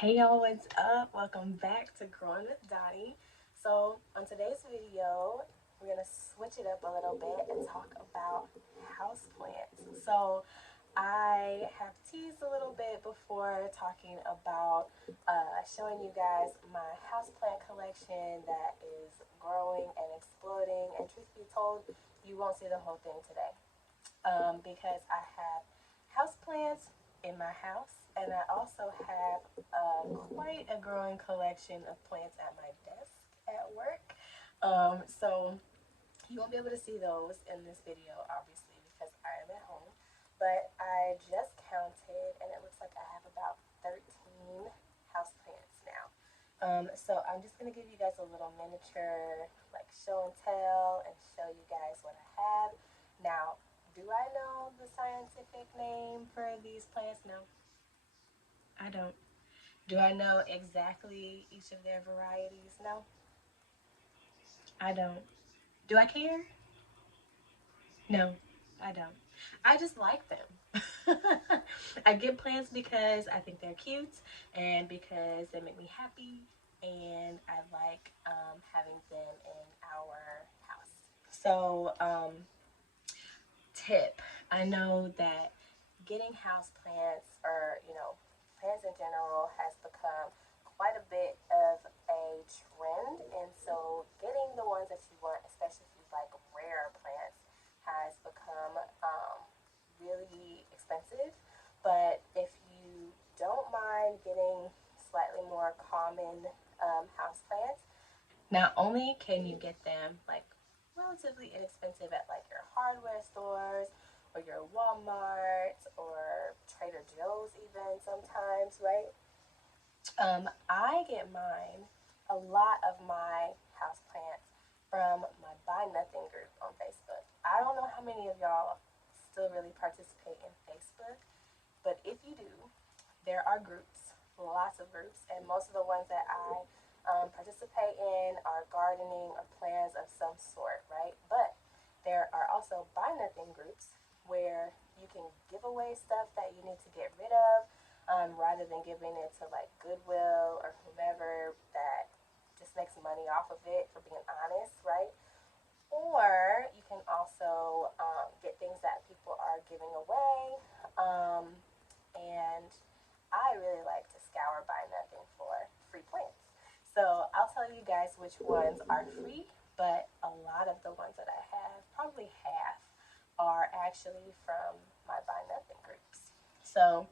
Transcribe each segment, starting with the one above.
Hey y'all, what's up? Welcome back to Growing with Dottie. So, on today's video, we're gonna switch it up a little bit and talk about houseplants. So, I have teased a little bit before talking about showing you guys my houseplant collection that is growing and exploding. And truth be told, you won't see the whole thing today because I have houseplants in my house, and I also have quite a growing collection of plants at my desk at work. So you won't be able to see those in this video, obviously, because I am at home. But I just counted, and it looks like I have about 13 houseplants now. So I'm just gonna give you guys a little miniature, like show and tell, and show you guys what I have. Now, do I know the scientific name for these plants? No, I don't. Do I know exactly each of their varieties? No, I don't. Do I care? No, I don't. I just like them. I get plants because I think they're cute and because they make me happy, and I like having them in our house. So, tip, I know that getting house plants or, plants in general has become quite a bit of a trend. And so getting the ones that you want, especially if you like rare plants, has become really expensive. But if you don't mind getting slightly more common house plants, not only can you get them like relatively inexpensive at like your hardware stores or your Walmart or Trader Joe's even sometimes, right? I get mine, a lot of my house plants from my Buy Nothing group on Facebook. I don't know how many of y'all still really participate in Facebook, but if you do, there are groups, lots of groups, and most of the ones that I participate in are gardening or plants of some sort, right? But there are also Buy Nothing groups where you can give away stuff that you need to get rid of rather than giving it to like Goodwill or whomever that just makes money off of it, for being honest, right? Or you can also get things that people are giving away. And I really like to scour Buy Nothing for free plants. So I'll tell you guys which ones are free, but a lot of the ones that I have, probably half, are actually from my Buy Nothing groups. So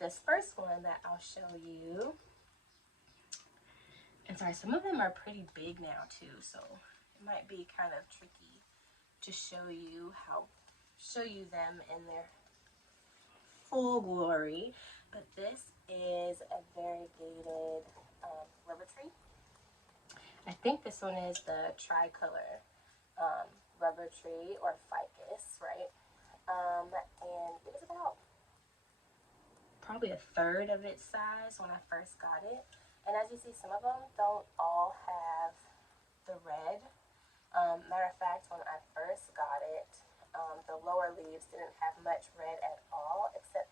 this first one that I'll show you, and sorry, some of them are pretty big now too, so it might be kind of tricky to show you them in their full glory. But this is a variegated rubber tree. I think this one is the tricolor rubber tree or ficus, right? And it was about probably a third of its size when I first got it. And as you see, some of them don't all have the red. Matter of fact, when I first got it, the lower leaves didn't have much red at all, except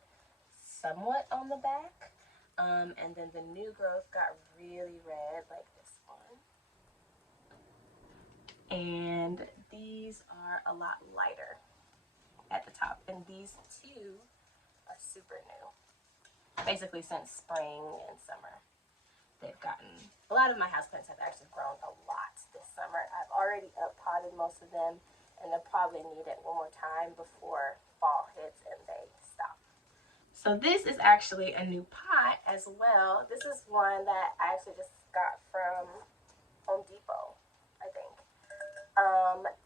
somewhat on the back. And then the new growth got really red, like this one. And these are a lot lighter at the top. And these two are super new. Basically, since spring and summer, they've gotten, a lot of my houseplants have actually grown a lot this summer. I've already up potted most of them, and they'll probably need it one more time before fall hits and they stop. So this is actually a new pot as well. This is one that I actually just got from Home Depot, I think.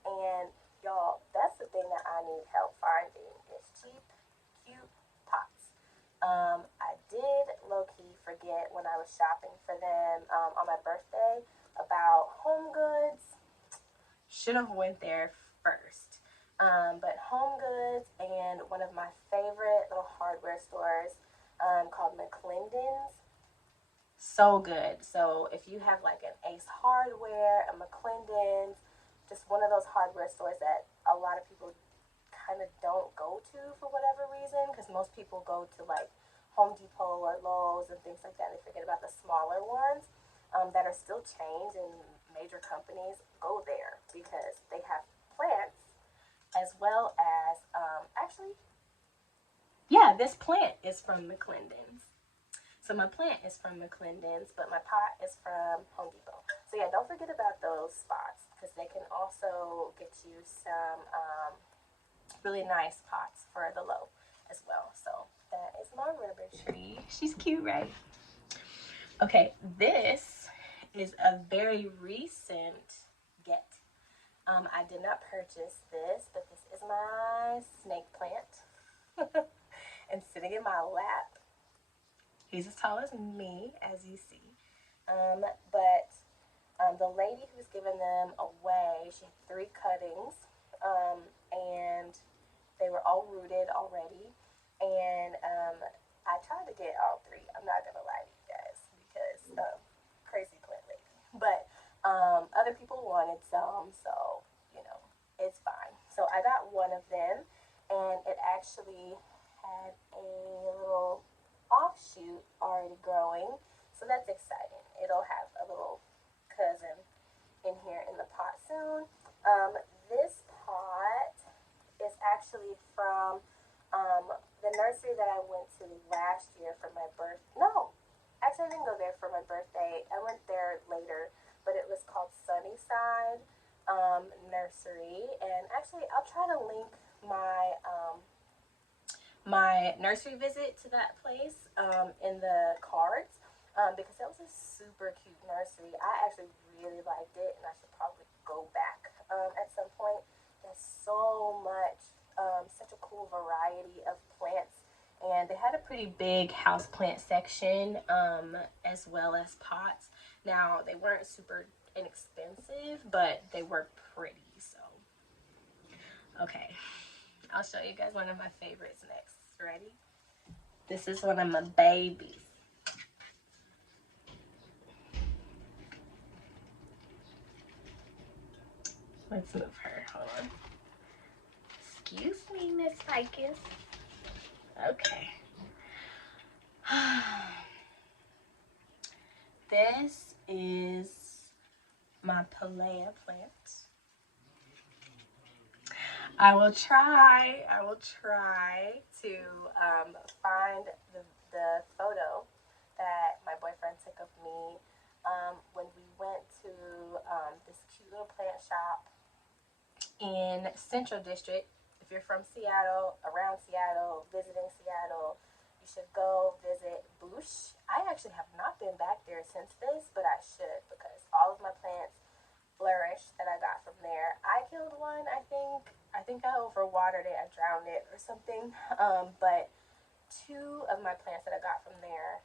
And y'all, that's the thing that I need help finding is cheap, cute pots. I did low-key forget when I was shopping for them on my birthday about Home Goods. Should have went there first. But Home Goods and one of my favorite little hardware stores called McClendon's. So good. So if you have like an Ace Hardware, a McClendon's, just one of those hardware stores that a lot of people don't go to for whatever reason, because most people go to like Home Depot or Lowe's Lowe's and things like that. They forget about the smaller ones that are still chains and major companies. Go there because they have plants as well as actually, yeah, this plant is from McClendon's. So my plant is from McClendon's, but my pot is from Home Depot. So yeah, don't forget about those spots because they can also get you some really nice pots for the low as well. So that is my rubber tree. She's cute, right? Okay, this is a very recent get. I did not purchase this, but this is my snake plant. And sitting in my lap. He's as tall as me, as you see. But the lady who's given them away, she had 3 cuttings, and they were all rooted already. And I tried to get all 3. I'm not gonna lie to you guys because crazy plant lady. But other people wanted some, so you know it's fine. So I got one of them, and it actually had a little offshoot already growing, so that's exciting. It'll have a little cousin in here in the pot soon. This pot is actually from the nursery that I went to last year for my birth. No, actually I didn't go there for my birthday. I went there later, but it was called Sunnyside Nursery, and actually I'll try to link my nursery visit to that place in the cards because that was a super cute nursery. I actually really liked it, and I should probably go back at some point. There's so much, such a cool variety of plants, and they had a pretty big house plant section as well as pots. Now, they weren't super inexpensive, but they were pretty, so. Okay, I'll show you guys one of my favorites next. Ready? This is one of my babies. Let's move her. Hold on. Excuse me, Miss Ficus. Okay. This is my Pelea plant. I will try to find the photo that my boyfriend took of me when we went to this cute little plant shop in Central District. If you're from Seattle, around Seattle, visiting Seattle, you should go visit Boosh. I actually have not been back there since this, but I should because all of my plants flourished that I got from there. I killed one, I think. I think I overwatered it. I drowned it or something. But 2 of my plants that I got from there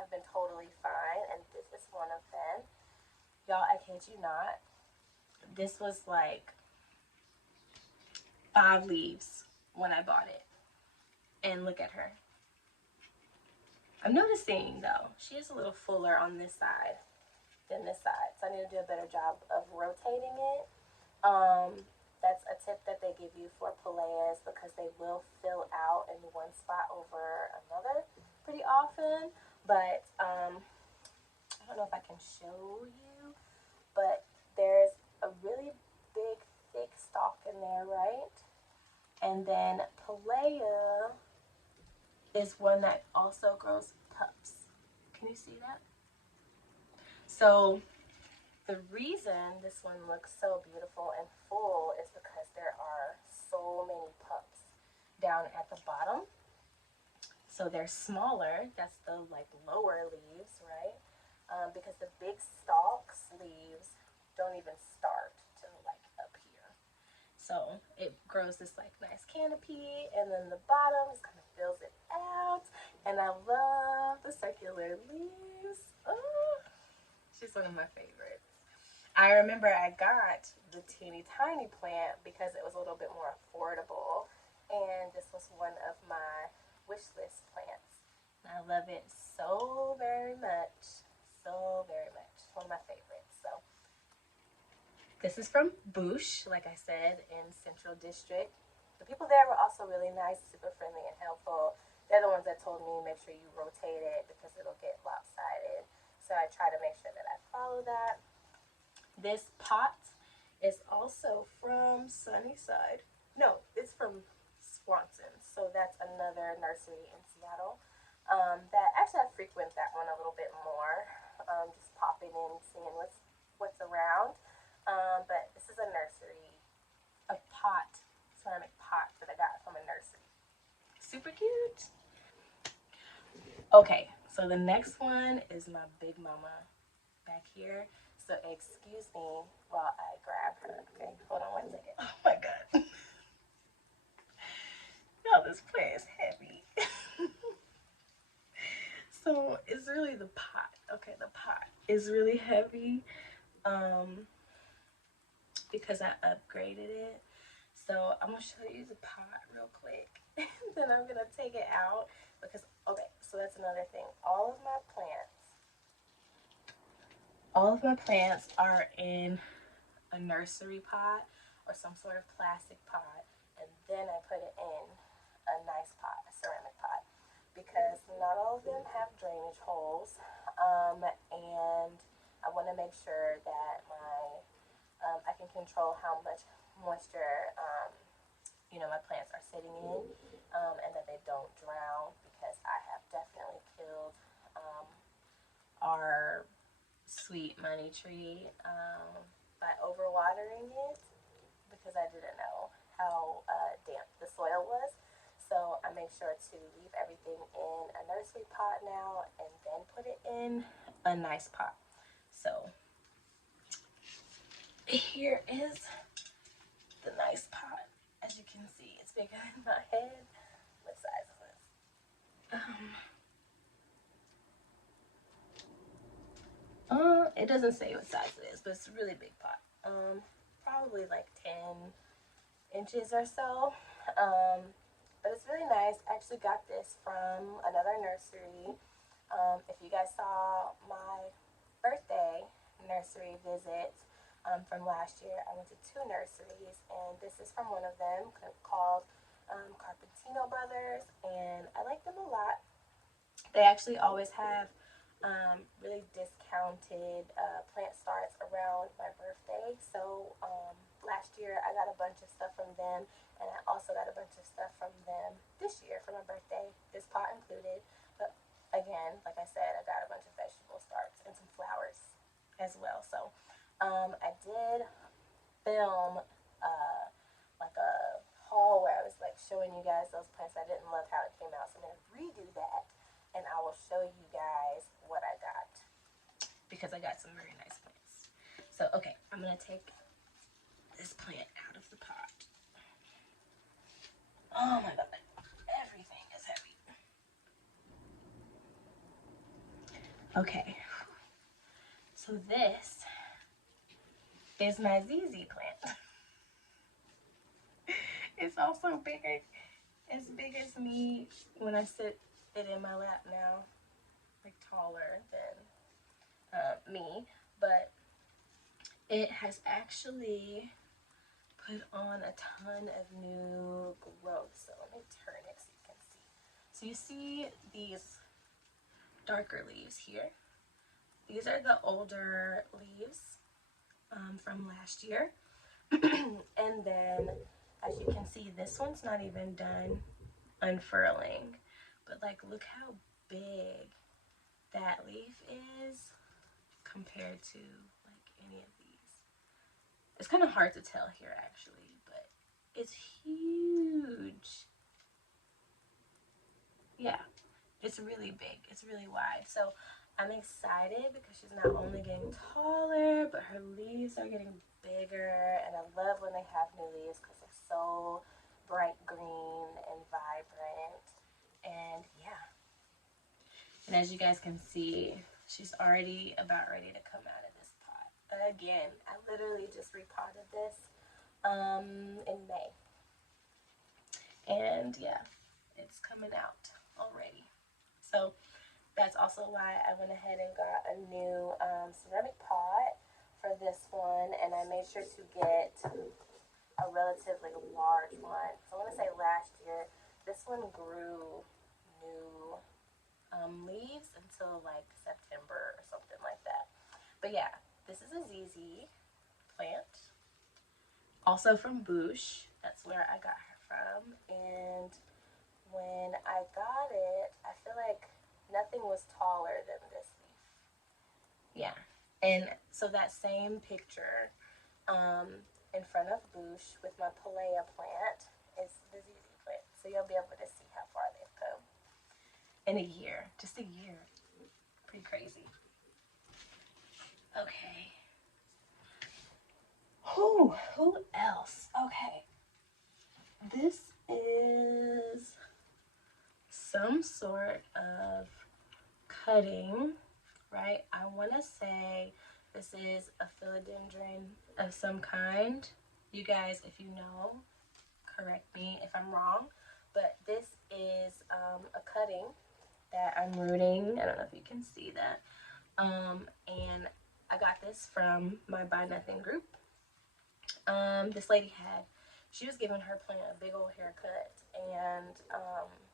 have been totally fine, and this is one of them. Y'all, I kid you not. This was like 5 leaves when I bought it. And look at her. I'm noticing, though, she is a little fuller on this side than this side. So I need to do a better job of rotating it. That's a tip that they give you for Peleas because they will fill out in one spot over another pretty often. But I don't know if I can show you, but there's a really big, thick stalk in there, right? And then Pelea is one that also grows pups. Can you see that? So the reason this one looks so beautiful and full is because there are so many pups down at the bottom. So they're smaller. That's the like lower leaves, right? Because the big stalks leaves don't even start to like up here. So it grows this like nice canopy, and then the bottom just kind of fills it out. And I love the circular leaves. Oh, she's one of my favorites. I remember I got the teeny tiny plant because it was a little bit more affordable, and this was one of my wish list plants. And I love it so very much, so very much. One of my favorites. So this is from Boosh, like I said, in Central District. The people there were also really nice, super friendly, and helpful. they're the ones that told me make sure you rotate it because it'll get lopsided. So I try to make sure that I follow that. This pot is also from Sunnyside. No, it's from Swanson. So that's another nursery in Seattle. That actually I frequent that one a little bit more. Just popping in, seeing what's around. But this is a nursery, a pot, ceramic pot that I got from a nursery. Super cute. Okay, so the next one is my big mama back here. So excuse me while I grab her. Okay, hold on 1 second. Oh my god. Y'all, this plant is heavy. So it's really the pot. Okay, the pot is really heavy. Because I upgraded it. So I'm gonna show you the pot real quick. Then I'm gonna take it out because okay, so that's another thing. All of my plants are in a nursery pot or some sort of plastic pot, and then I put it in a nice pot, a ceramic pot, because not all of them have drainage holes, and I want to make sure that I can control how much moisture my plants are sitting in, and that they don't drown because I have definitely killed our sweet money tree by overwatering it because I didn't know how damp the soil was. So I make sure to leave everything in a nursery pot now and then put it in a nice pot. So here is the nice pot. As you can see, it's bigger than my head. What size is this? It doesn't say what size it is, but it's a really big pot. Probably like 10 inches or so. But it's really nice. I actually got this from another nursery. If you guys saw my birthday nursery visit from last year, I went to 2 nurseries, and this is from one of them called Carpentino Brothers, and I like them a lot. They actually always have really discounted plant starts around my birthday. So last year I got a bunch of stuff from them, and I also got a bunch of stuff from them this year for my birthday, this pot included. But again, like I said, I got a bunch of vegetable starts and some flowers as well. So I did film like a haul where I was like showing you guys those plants. I didn't love how it came out, so I'm gonna redo that, and I will show you guys what I got because I got some very nice plants. So okay, I'm gonna take this plant out of the pot. Oh my god, everything is heavy. Okay, so this is my ZZ plant. It's also as big as me when I sit it in my lap now, like taller than me, but it has actually put on a ton of new growth. So let me turn it so you can see. So you see these darker leaves here. These are the older leaves from last year. And then as you can see, this one's not even done unfurling, but like look how big that leaf is compared to like any of these. It's kind of hard to tell here actually, but it's huge. Yeah, it's really big. It's really wide. So I'm excited because she's not only getting taller, but her leaves are getting bigger. And I love when they have new leaves because they're so bright green and vibrant. And yeah. And as you guys can see, she's already about ready to come out of this pot. Again, I literally just repotted this in May. And yeah, it's coming out already. So that's also why I went ahead and got a new ceramic pot for this one, and I made sure to get a relatively large one. So I want to say last year, this one grew new leaves until like September or something like that. But yeah, this is a ZZ plant, also from Boosh. That's where I got her from. And when I got it, I feel like nothing was taller than this leaf. Yeah. And so that same picture in front of Boosh with my Palea plant is the ZZ plant. So you'll be able to see how far they've come in a year. Just a year. Pretty crazy. Okay. Who else? Okay. This is some sort of cutting, right? I want to say this is a philodendron of some kind. You guys, if you know, correct me if I'm wrong, but this is a cutting that I'm rooting. I don't know if you can see that. And I got this from my Buy Nothing group. This lady she was giving her plant a big old haircut, and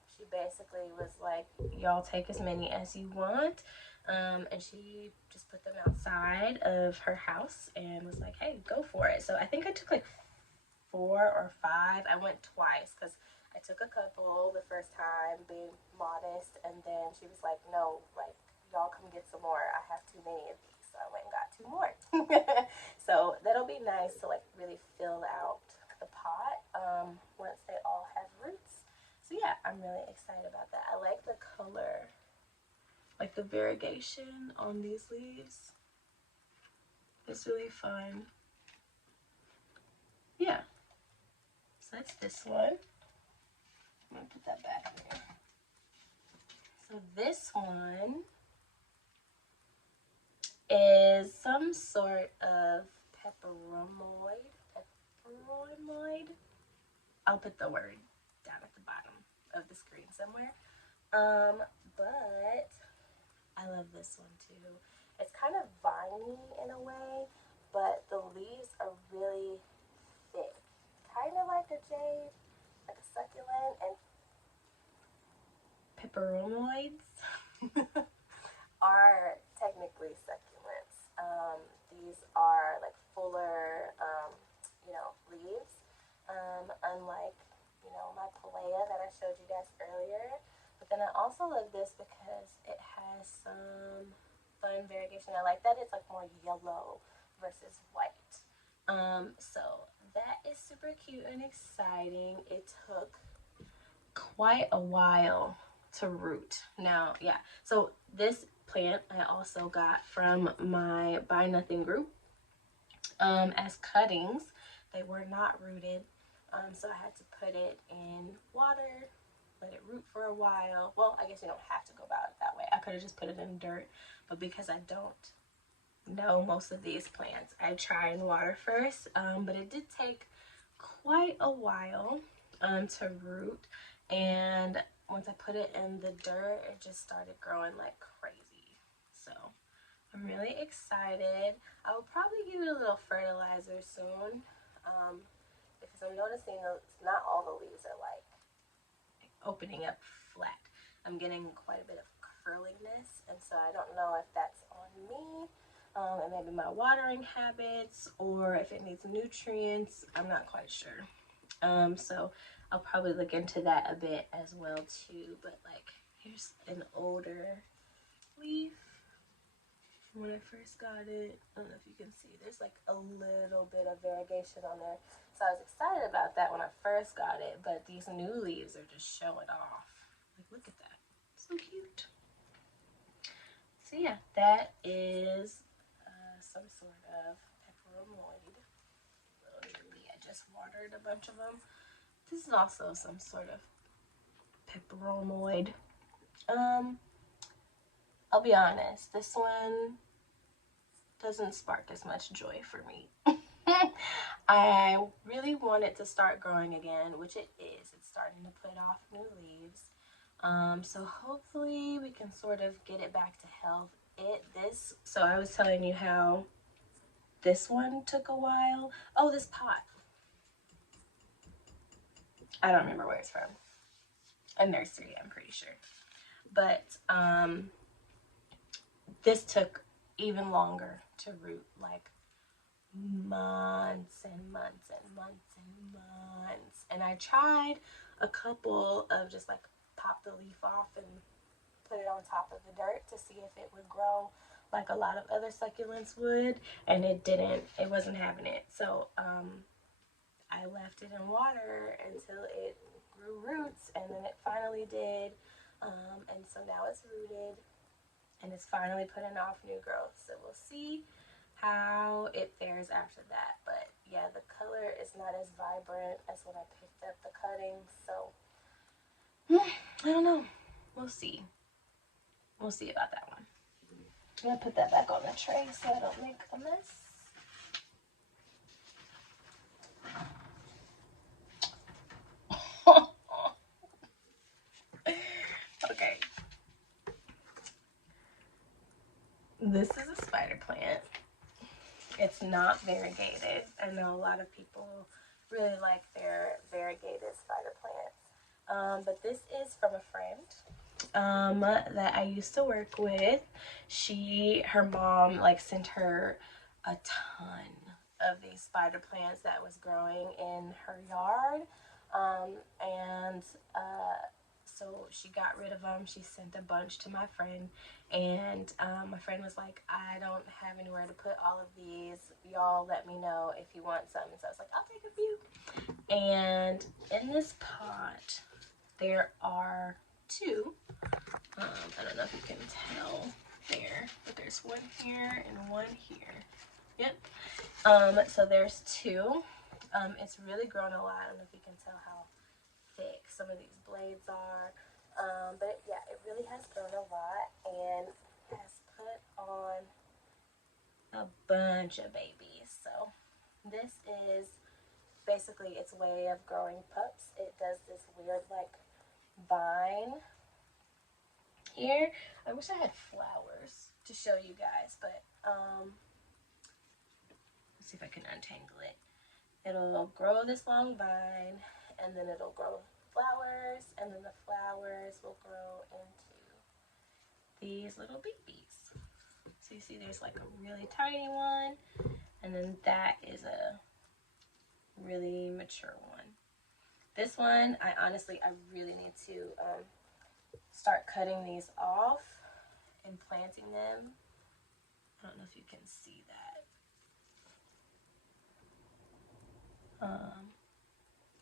she basically was like, y'all take as many as you want. And she just put them outside of her house and was like, hey, go for it. So I think I took like 4 or 5. I went twice because I took a couple the first time, being modest, and then she was like, no, like, y'all come get some more. I have too many of these. So I went and got 2 more. So that'll be nice to like really fill out the pot once they all have roots. So yeah, I'm really excited about that. I like the color, like the variegation on these leaves. It's really fun. Yeah. So that's this one. I'm gonna put that back there. So this one is some sort of peperomoid. I'll put the word down at the bottom of the screen somewhere. But I love this one too. It's kind of viney in a way, but the leaves are really thick. Kind of like a jade, like a succulent, and peperomoids are technically succulents. These are like fuller, leaves. Unlike, my Palea that I showed you guys earlier. But then I also love this because it has some fun variegation. I like that it's like more yellow versus white. So that is super cute and exciting. It took quite a while to root. Now, yeah, so this plant I also got from my Buy Nothing group as cuttings. They were not rooted, so I had to put it in water, let it root for a while. Well, I guess you don't have to go about it that way. I could have just put it in dirt, but because I don't know most of these plants, I try and water first. But it did take quite a while to root, and once I put it in the dirt, it just started growing like crazy. So I'm really excited. I will probably give it a little fertilizer soon, because I'm noticing not all the leaves are like opening up flat. I'm getting quite a bit of curliness, and so I don't know if that's on me, and maybe my watering habits, or if it needs nutrients. I'm not quite sure. So I'll probably look into that a bit as well too. But like, here's an older leaf when I first got it. I don't know if you can see, there's like a little bit of variegation on there. So I was excited about that when I first got it, but these new leaves are just showing off. Like, look at that. So cute. So yeah, that is some sort of peperomoid. Little drippy. I just watered a bunch of them. This is also some sort of peperomoid. I'll be honest, this one doesn't spark as much joy for me. I really want it to start growing again, which it is. It's starting to put off new leaves. So hopefully we can sort of get it back to health. So I was telling you how this one took a while. Oh, this pot. I don't remember where it's from. A nursery, I'm pretty sure. but this took even longer to root, like months and months and months and months. And I tried a couple of just like pop the leaf off and put it on top of the dirt to see if it would grow like a lot of other succulents would, and it didn't. It wasn't having it. So I left it in water until it grew roots, and then it finally did. And so now it's rooted, and it's finally putting off new growth. So we'll see how it fares after that. But yeah, the color is not as vibrant as when I picked up the cuttings. So I don't know. We'll see. We'll see about that one. I'm gonna put that back on the tray so I don't make a mess. Okay. This is a spider plant. It's not variegated. I know a lot of people really like their variegated spider plants. But this is from a friend that I used to work with. Her mom like sent her a ton of these spider plants that was growing in her yard. And so she got rid of them. She sent a bunch to my friend, and my friend was like, I don't have anywhere to put all of these. Y'all let me know if you want some. And so I was like, I'll take a few. And in this pot, there are two. I don't know if you can tell there, but there's one here and one here. Yep. So there's two. It's really grown a lot. I don't know if you can tell how thick some of these blades are. But yeah, it really has grown a lot and has put on a bunch of babies. So this is basically its way of growing pups. It does this weird like vine here. I wish I had flowers to show you guys, but let's see if I can untangle it. It'll grow this long vine, and then it'll grow flowers, and then the flowers will grow into these little babies. So you see there's like a really tiny one, and then that is a really mature one. This one, I really need to start cutting these off and planting them. I don't know if you can see that.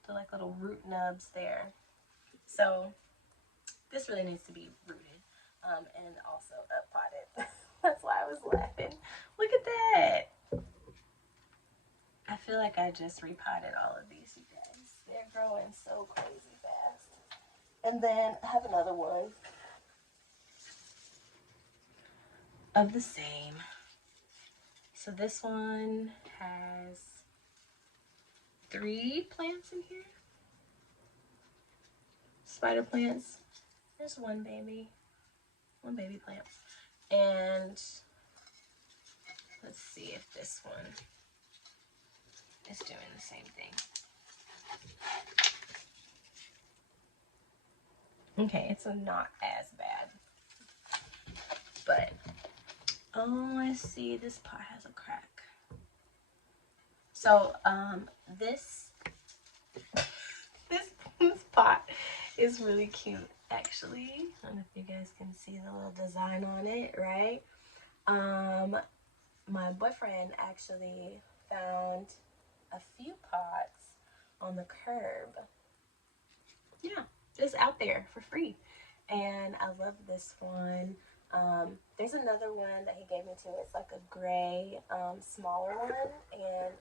They're like little root nubs there. So this really needs to be rooted and also up potted. That's why I was laughing. Look at that. I feel like I just repotted all of these, you guys. They're growing so crazy fast. And then I have another one of the same. So this one has 3 plants in here. Spider plants. There's one baby plant. And let's see if this one is doing the same thing. Okay, it's not as bad. But, oh, I see this pot has a crack. So, this pot is really cute, actually. I don't know if you guys can see the little design on it, right? My boyfriend actually found a few pots on the curb. Yeah, just out there for free. And I love this one. There's another one that he gave me too. It's like a gray, smaller one. And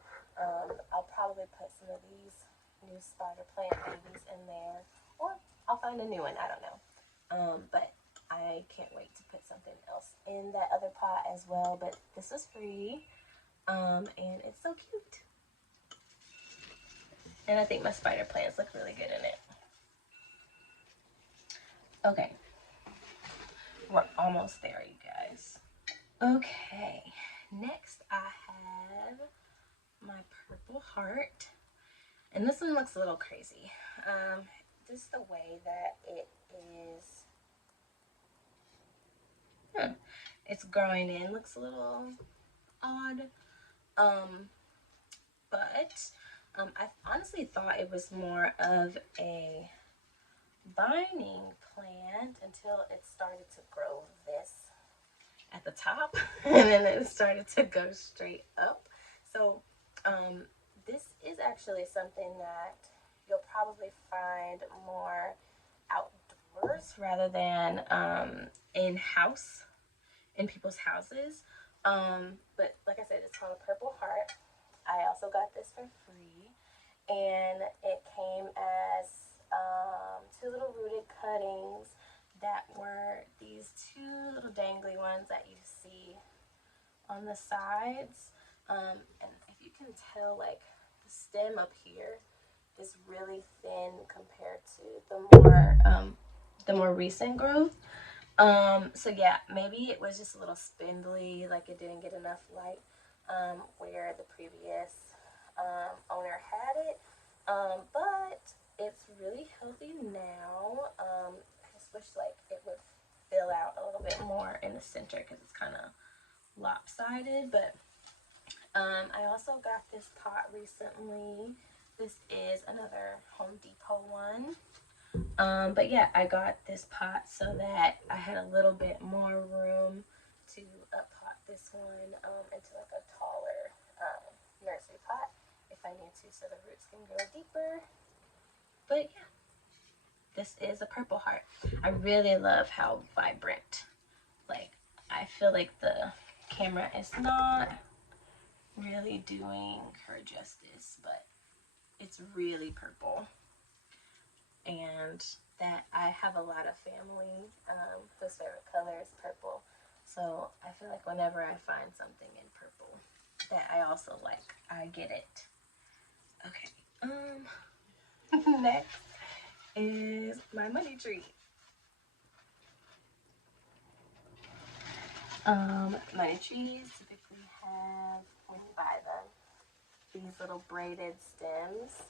I'll probably put some of these new spider plant babies in there. Or I'll find a new one. I don't know. But I can't wait to put something else in that other pot as well. But this is free. And it's so cute. And I think my spider plants look really good in it. Okay. We're almost there, you guys. Okay. Next, I have my purple heart. And this one looks a little crazy. Just the way that it is it's growing in looks a little odd. But I honestly thought it was more of a vining plant until it started to grow this at the top and then it started to go straight up. So this is actually something that you'll probably find more outdoors rather than in-house, in people's houses. But like I said, it's called a Purple Heart. I also got this for free, and it came as two little rooted cuttings that were these two little dangly ones that you see on the sides. And if you can tell, like the stem up here is really thin compared to the more recent growth. So yeah, maybe it was just a little spindly, like it didn't get enough light where the previous owner had it. But it's really healthy now. I just wish like it would fill out a little bit more in the center because it's kind of lopsided. But I also got this pot recently. This is another Home Depot one. But yeah, I got this pot so that I had a little bit more room to pot this one into like a taller nursery pot if I need to, so the roots can grow deeper. But yeah, this is a Purple Heart. I really love how vibrant, like I feel like the camera is not really doing her justice, but it's really purple. And that I have a lot of family whose favorite color is purple. So I feel like whenever I find something in purple that I also like, I get it. Okay. Next is my money tree. Money trees typically have, when you buy them, these little braided stems.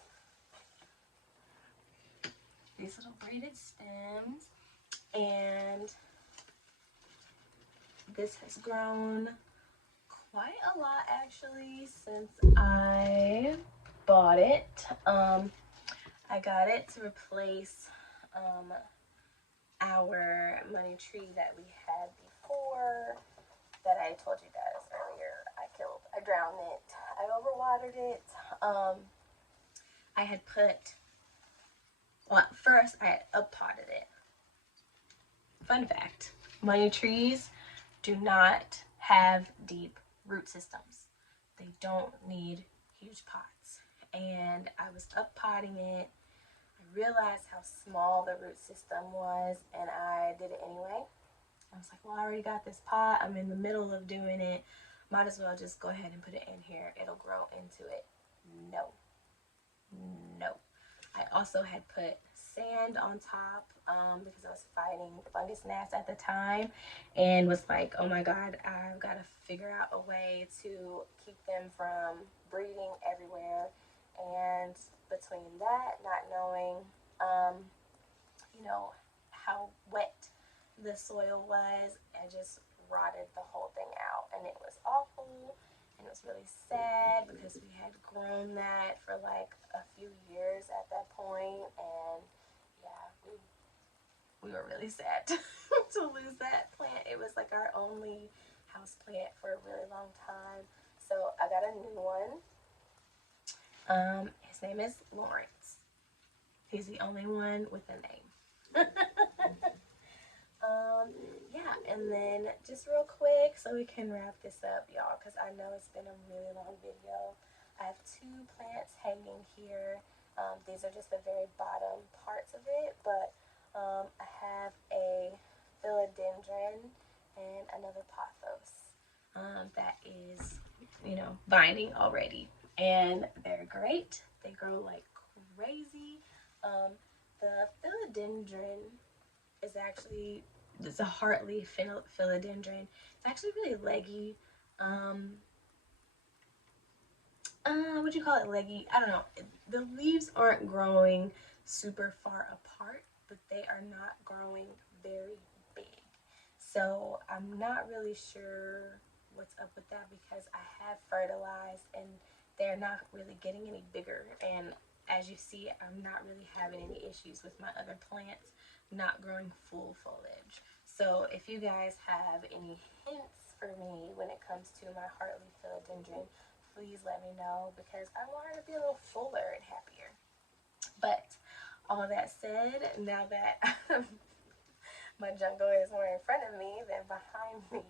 And this has grown quite a lot actually since I bought it. I got it to replace our money tree that we had before that I told you guys earlier. I drowned it. I overwatered it. I had put, well, first I had up-potted it. Fun fact, money trees do not have deep root systems. They don't need huge pots. And I was up-potting it. I realized how small the root system was, and I did it anyway. I was like, well, I already got this pot. I'm in the middle of doing it. Might as well just go ahead and put it in here. It'll grow into it. No. I also had put sand on top because I was fighting fungus gnats at the time and was like, oh my God, I've got to figure out a way to keep them from breeding everywhere. And between that, not knowing, how wet the soil was, I just rotted the whole thing out, and it was awful. And it was really sad because we had grown that for like a few years at that point, and yeah, we were really sad to lose that plant. It was like our only house plant for a really long time. So I got a new one. His name is Lawrence. He's the only one with a name. Yeah, and then just real quick so we can wrap this up, y'all, because I know it's been a really long video. I have two plants hanging here. These are just the very bottom parts of it, but I have a philodendron and another pothos that is, vining already. And they're great. They grow like crazy. The philodendron is actually, it's a heartleaf philodendron. It's actually really leggy. What do you call it? Leggy? I don't know. The leaves aren't growing super far apart, but they are not growing very big. So I'm not really sure what's up with that because I have fertilized and they're not really getting any bigger. And as you see, I'm not really having any issues with my other plants not growing full foliage. So if you guys have any hints for me when it comes to my Hartley philodendron, please let me know because I want her to be a little fuller and happier. But all that said, now that my jungle is more in front of me than behind me,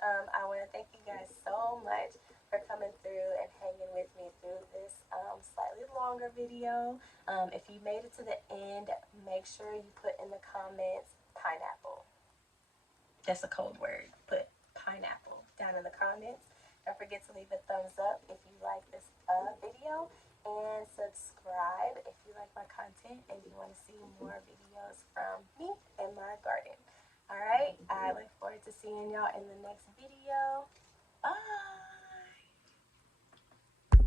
I want to thank you guys so much for coming through and hanging with me through this slightly longer video. If you made it to the end, make sure you put in the comments pineapple. That's a code word. Put pineapple down in the comments. Don't forget to leave a thumbs up if you like this video, and subscribe if you like my content and you want to see more videos from me and my garden. Alright, I look forward to seeing y'all in the next video.